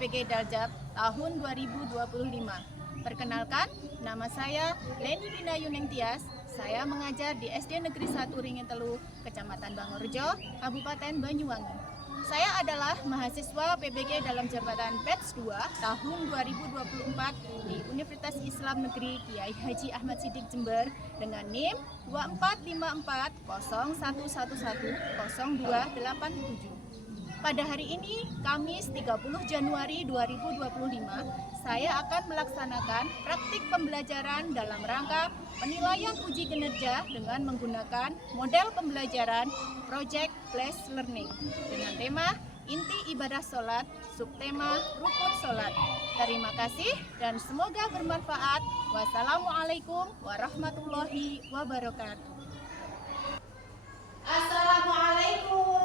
PPG Daljab tahun 2025. Perkenalkan, nama saya Leni Dina Yuneng Tias. Saya mengajar di SD Negeri 1 Ringin Telu, Kecamatan Bangorejo, Kabupaten Banyuwangi. Saya adalah mahasiswa PPG dalam jabatan batch 2 tahun 2024 di Universitas Islam Negeri Kiai Haji Ahmad Siddiq Jember dengan NIM 245401110287. Pada hari ini, Kamis 30 Januari 2025, saya akan melaksanakan praktik pembelajaran dalam rangka penilaian uji kinerja dengan menggunakan model pembelajaran Project Flash Learning dengan tema Inti Ibadah Sholat, subtema Rukun Sholat. Terima kasih dan semoga bermanfaat. Wassalamualaikum warahmatullahi wabarakatuh. Assalamualaikum.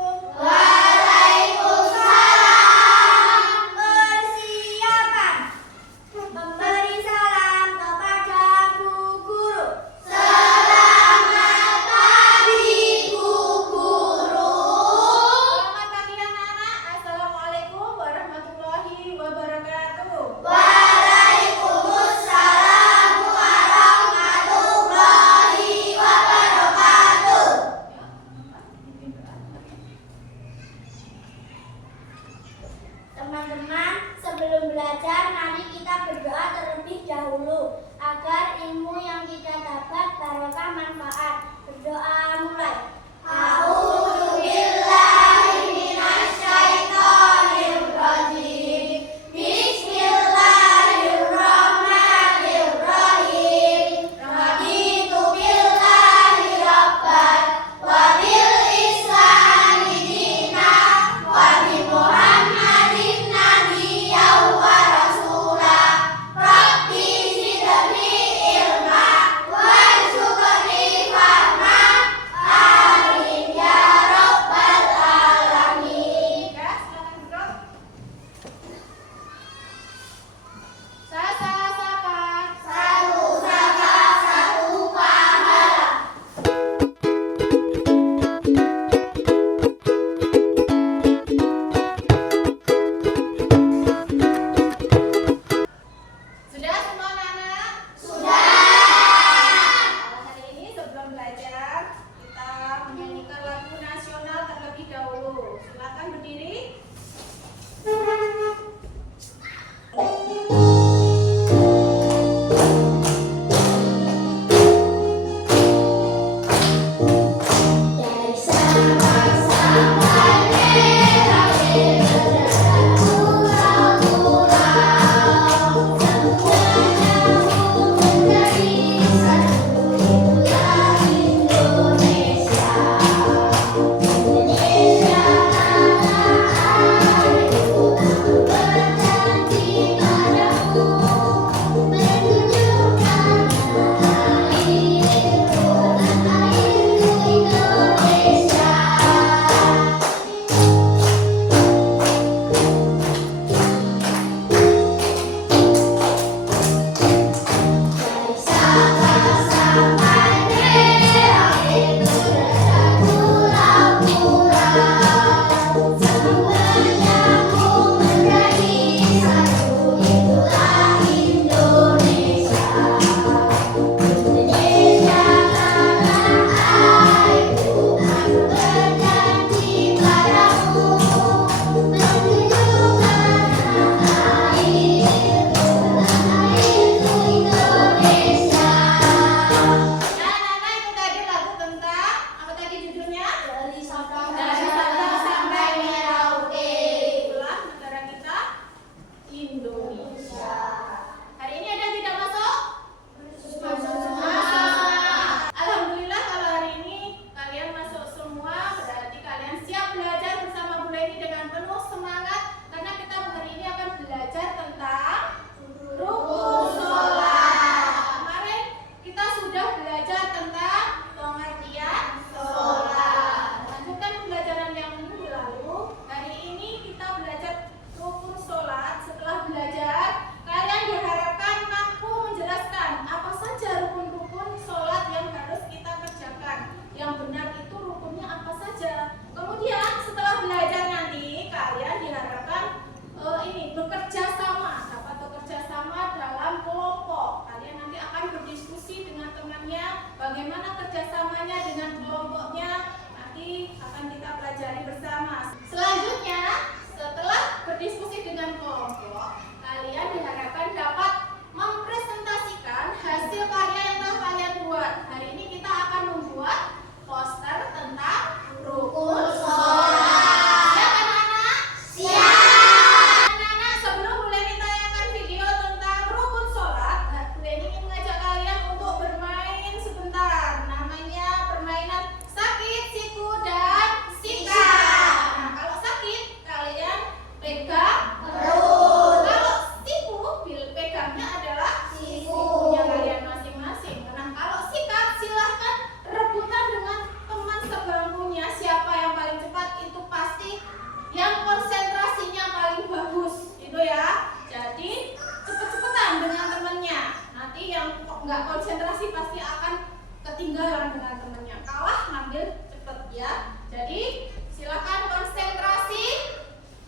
nanti yang nggak konsentrasi pasti akan ketinggalan dengan temannya. Kalah ngambil cepet ya. Jadi silakan konsentrasi.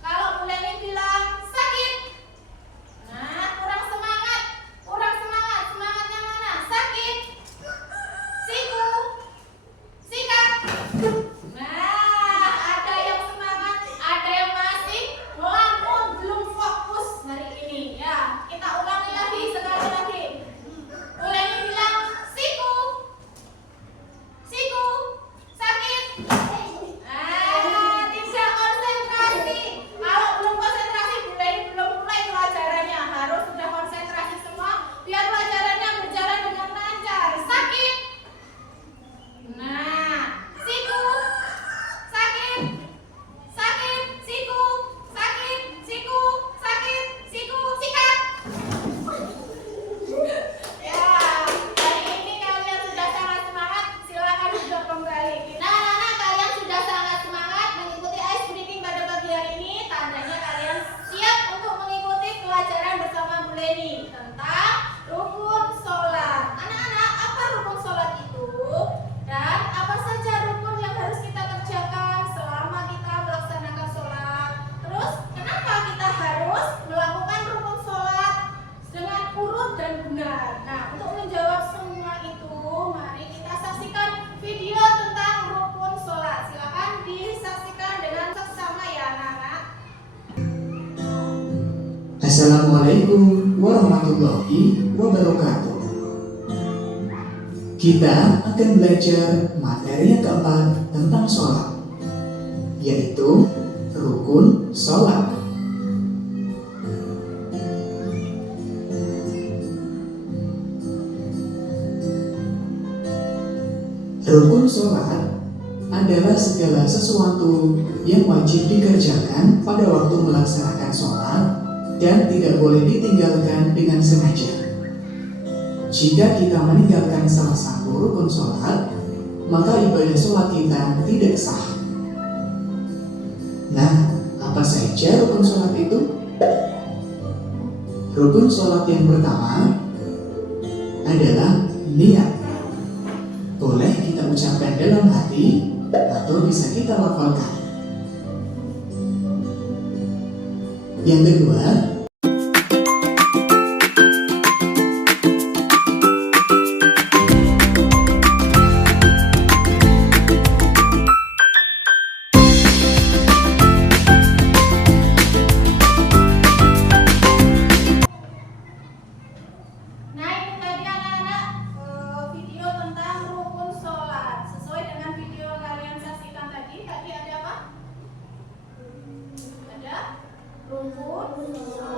Kalau Bu Leni bilang sakit, nah kurang semangat, semangatnya mana? Sakit, siku, sikat. Nah, ada yang semangat, ada yang masih ngelamun, belum fokus hari ini. Ya, kita ulangi lagi sekali lagi. Bu Leni bilang siku, sakit. Tidak konsentrasi. Kalau belum konsentrasi, Bu Leni belum mulai pelajarannya. Harus sudah konsentrasi semua biar pelajarannya berjalan dengan lancar. Sakit. Nah, siku, sakit, siku, sikat. Ya, hari ini kalian sudah sangat semangat. Silakan duduk kembali. Nah, anak-anak, kalian sudah sangat semangat mengikuti ice breaking pada pagi hari ini. Tandanya kalian siap untuk mengikuti pelajaran bersama Bu Leni tentang rukun sholat. Anak-anak, apa rukun sholat itu? Dan apa saja rukun yang harus kita kerjakan selama kita melaksanakan sholat? Terus, kenapa kita harus melakukan rukun sholat dengan urut dan benar? Nah, untuk menjawab semua itu, mari kita saksikan video tentang rukun sholat. Silakan disaksikan dengan seksama ya anak-anak. Assalamualaikum warahmatullahi wabarakatuh. Kita akan belajar materi yang keempat tentang sholat, yaitu rukun sholat. Rukun sholat adalah segala sesuatu yang wajib dikerjakan pada waktu melaksanakan sholat dan tidak boleh ditinggalkan dengan sengaja. Jika kita meninggalkan salah satu rukun sholat, maka ibadah sholat kita tidak sah. Nah, apa saja rukun sholat itu? Rukun sholat yang pertama adalah niat. Boleh kita ucapkan dalam hati atau bisa kita lafalkan. Yang kedua, Nah, itu tadi anak-anak video tentang rukun sholat. Sesuai dengan video yang kalian saksikan tadi ada apa? Ada rukun sholat.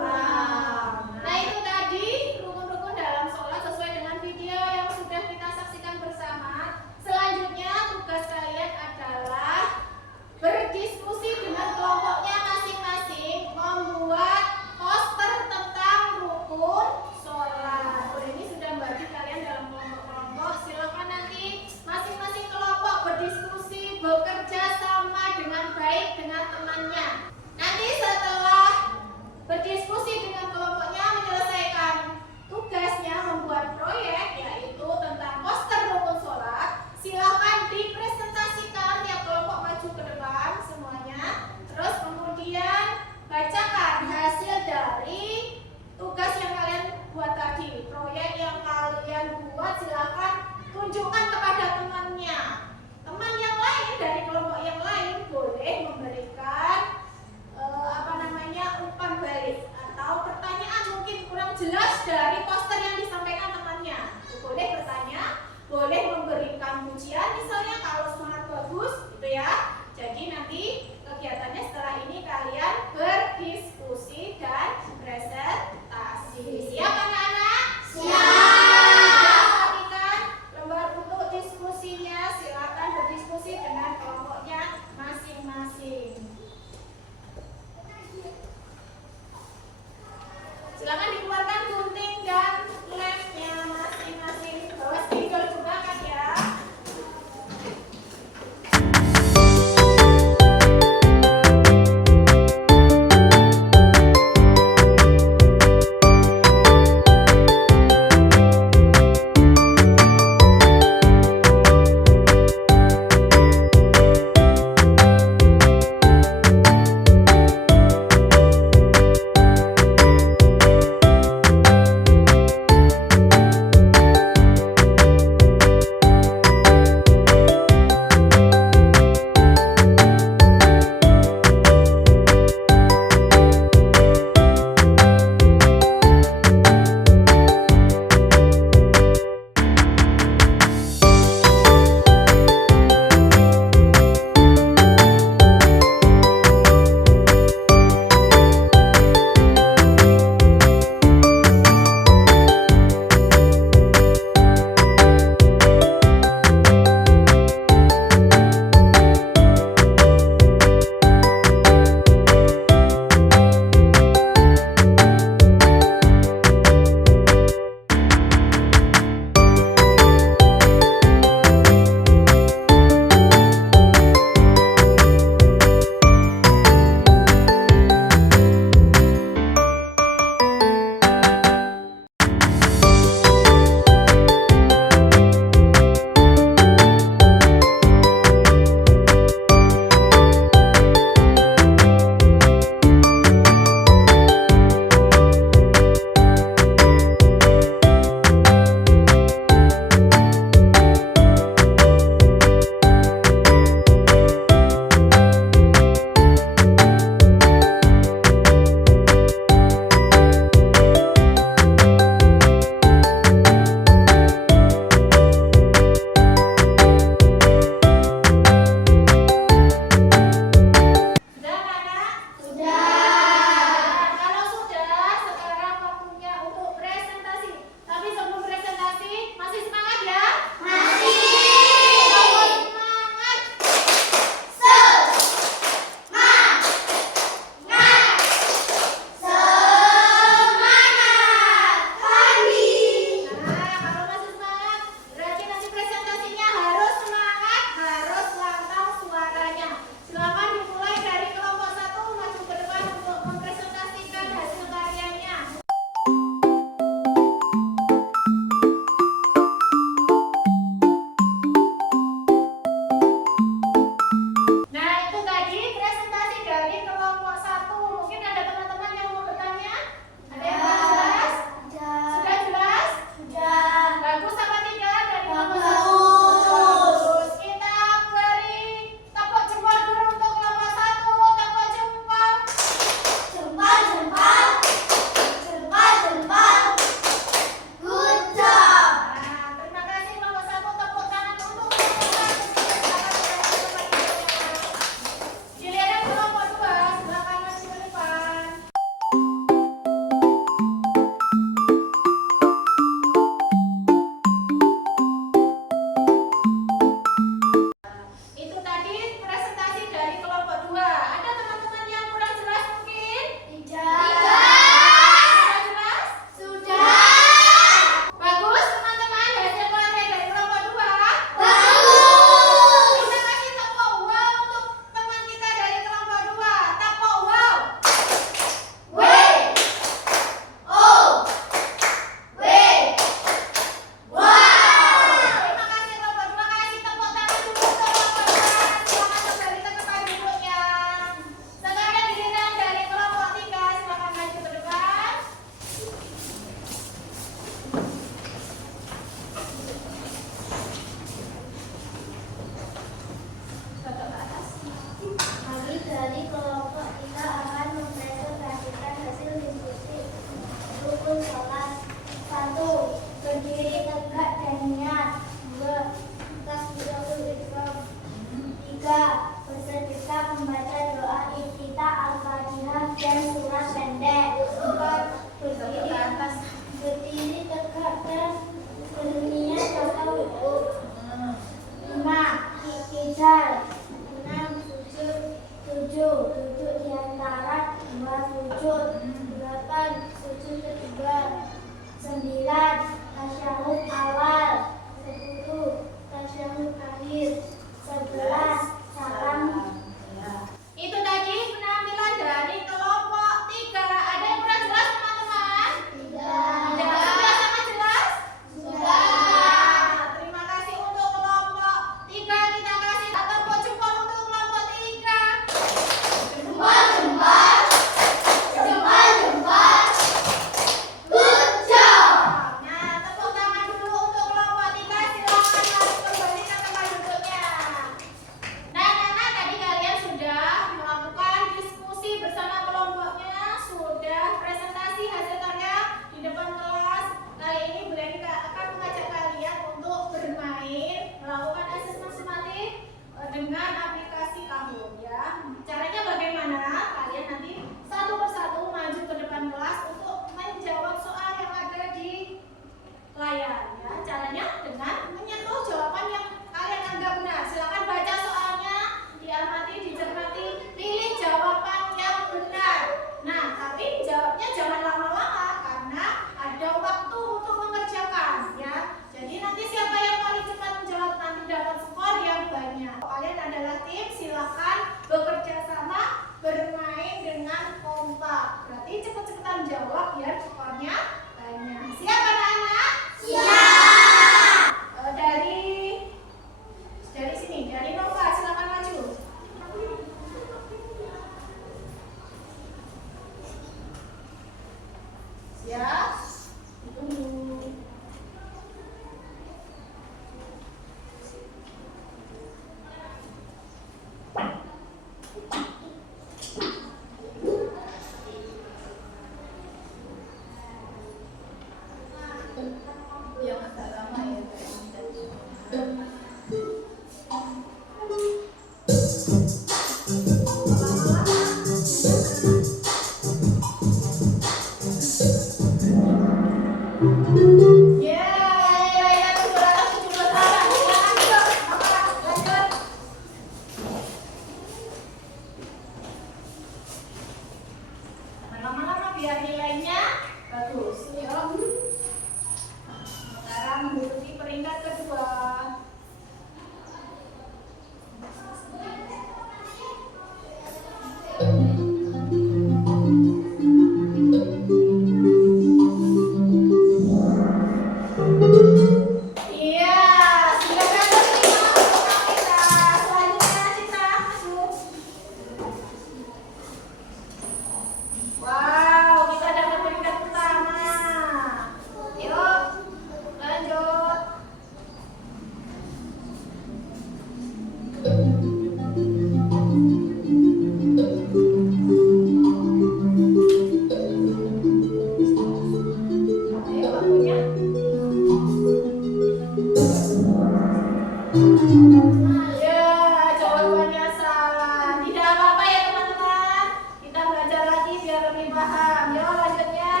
Ya, jawabannya salah. Tidak apa-apa ya teman-teman. Kita belajar lagi biar lebih paham. Yuk lanjutnya.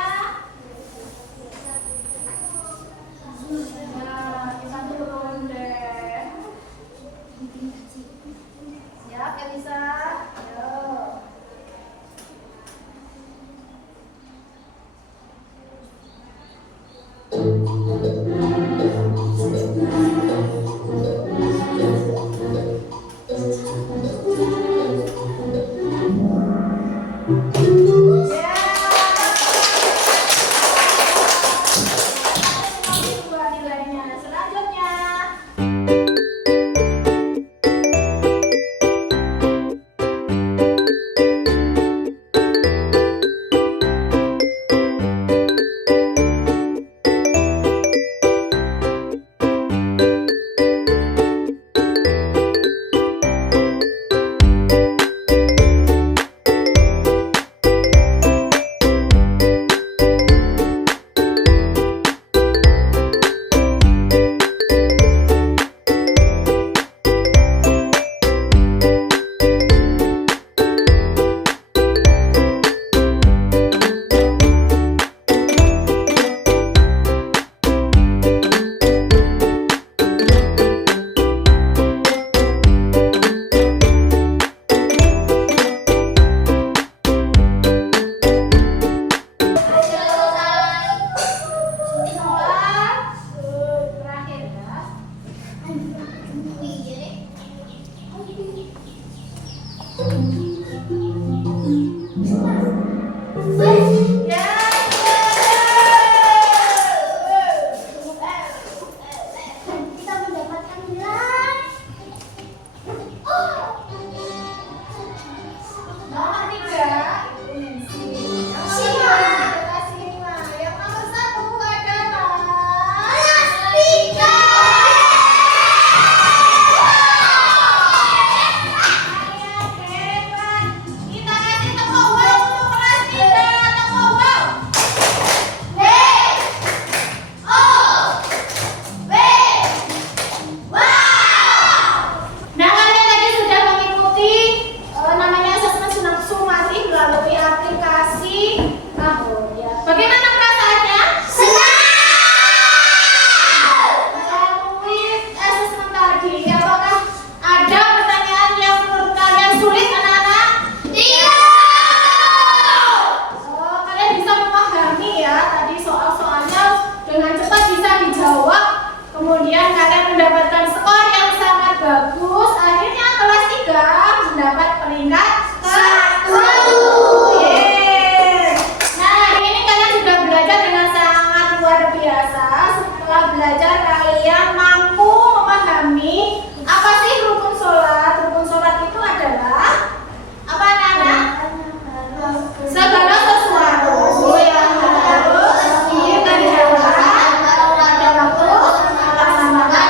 Nah, kita turun deh. Siap, Elisa? Yuk. Dua nilainya. Selanjutnya. Terakhir ya. Kita mendapatkan nilai. Nomor 3, Ibu Nancy. Kasih nilai. Yang nomor 1 adalah Kelas 3. hebat. Kita kasih tepuk wow untuk kelas 3. Tepuk wow. B O W. Wow. Nah, kalian tadi sudah mengikuti namanya asesmen sumatif melalui aplikasi Kahoot ya. Bagaimana perasaannya? Senang. Melalui asesmen tadi, apakah ada pertanyaan yang menurut kalian sulit, anak-anak? Tidak. Kalian bisa memahami ya tadi soal-soalnya dengan cepat bisa dijawab. Kemudian kalian mendapatkan skor yang sangat bagus. Akhirnya kelas 3 mendapat peringkat Satu. Yeay. Nah, hari ini kalian sudah belajar dengan sangat luar biasa. Setelah belajar kalian mampu memahami apa sih rukun sholat. Rukun sholat itu adalah apa, anak-anak? Segala sesuatu yang harus dikerjakan pada waktu melaksanakan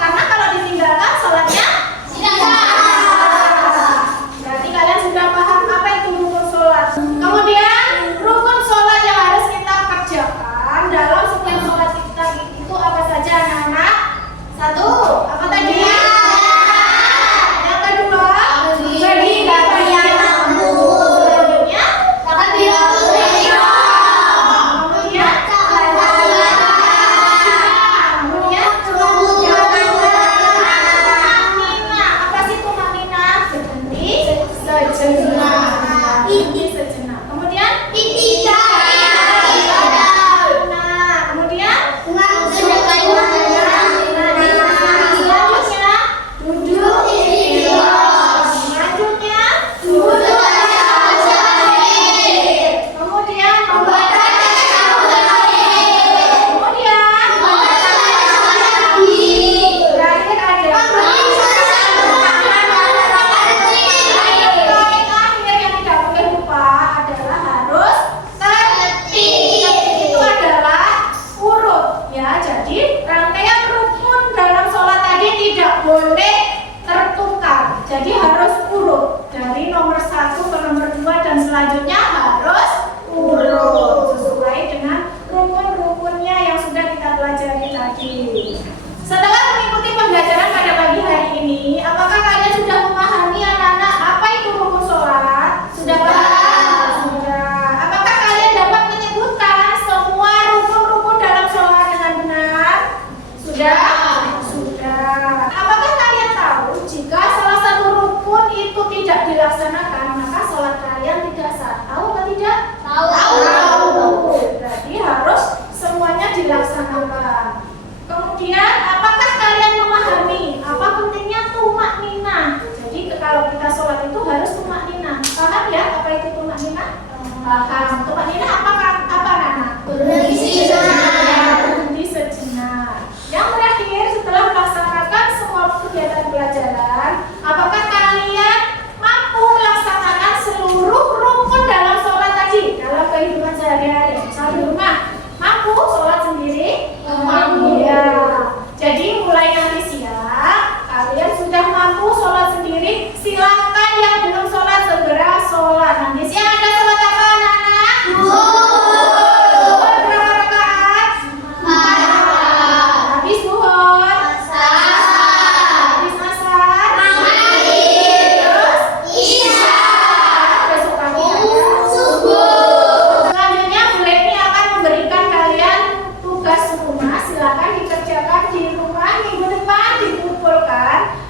karena kalau ditinggalkan Di rumah mampu sholat sendiri? Mampu. Ya. Jadi mulai nanti siang kalian sudah mampu sholat sendiri. Silakan yang belum sholat segera sholat. Nanti siang ada sholat apa anak-anak? Zuhur berapa rakaat? 4. Habis zuhur? Habis asar? Terus? Besok pagi ada selanjutnya Bu Leni akan memberikan kalian tugas rumah. Silakan dikerjakan di rumah. Minggu depan dikumpulkan.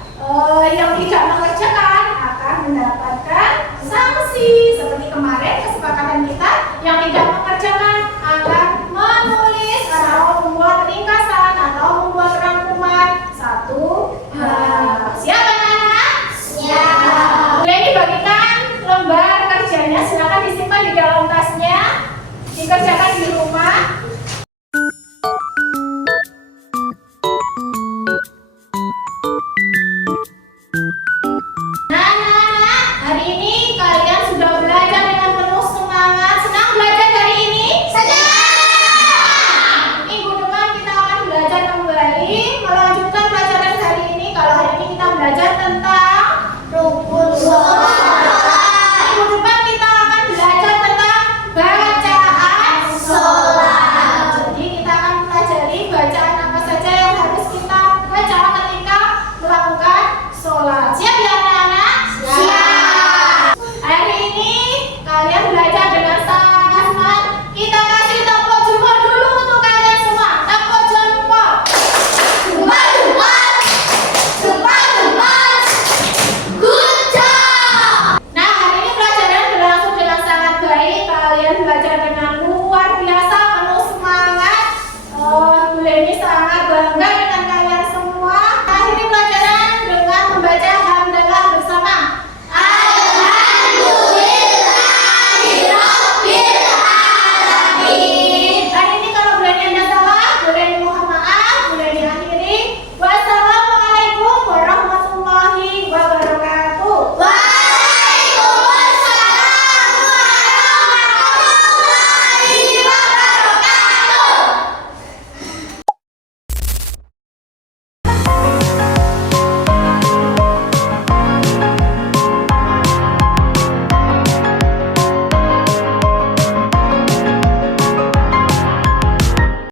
Yang tidak mengerjakan akan mendapatkan sanksi seperti kemarin kesepakatan kita. Yang tidak